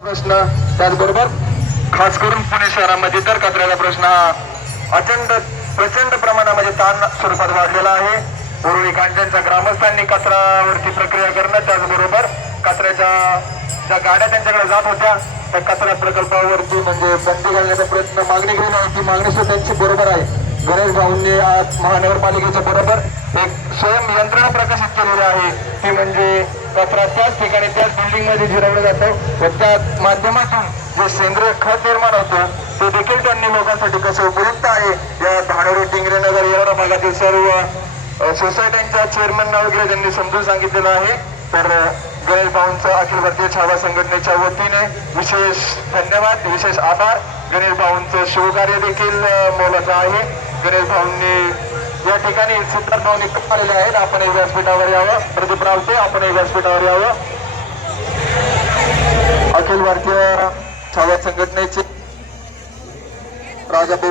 प्रश्न. त्याचबरोबर खास करून पुणे शहरामध्ये तर कचऱ्याचा प्रश्न हा. अचंड प्रचंड प्रमाणामध्ये ताण स्वरूपात वाढलेला आहे. पूर्वी कांड्यांच्या ग्रामस्थांनी कचऱ्यावरती प्रक्रिया करणं त्याचबरोबर कचऱ्याच्या ज्या गाड्या त्यांच्याकडे जात होत्या त्या कचरा प्रकल्पावरती म्हणजे बंदी घालण्याचा प्रयत्न मागणी घेऊन आहे. ती मागणी सुद्धा त्यांची बरोबर आहे. गणेश भाऊंनी आज महानगरपालिकेच्या बरोबर एक स्वयं यंत्रणा प्रकाशित केलेली आहे. ती म्हणजे कचरा त्याच ठिकाणी त्याच मध्ये फिरवलं जातं. व त्या माध्यमातून जे सेंद्रिय खत निर्माण होतो ते देखील त्यांनी लोकांसाठी कसं उपयुक्त आहे या धानोरी टिंगरे नगर एवढा भागातील सर्व सोसायट्यांच्या चेअरमनना वगैरे त्यांनी समजून सांगितलेलं आहे. तर गणेश भाऊंचं अखिल भारतीय छावा संघटनेच्या वतीने विशेष धन्यवाद विशेष आभार. गणेश भाऊंचं शिवकार्य देखील मोलाचं आहे. गणेश भाऊंनी या ठिकाणी सिद्धार्थ भाऊ निकम आलेले आहेत. आपण एक व्यासपीठावर यावं. प्रदीप रावते आपण एक व्यासपीठावर यावं. अखिल भारतीय छावा संघटनेचे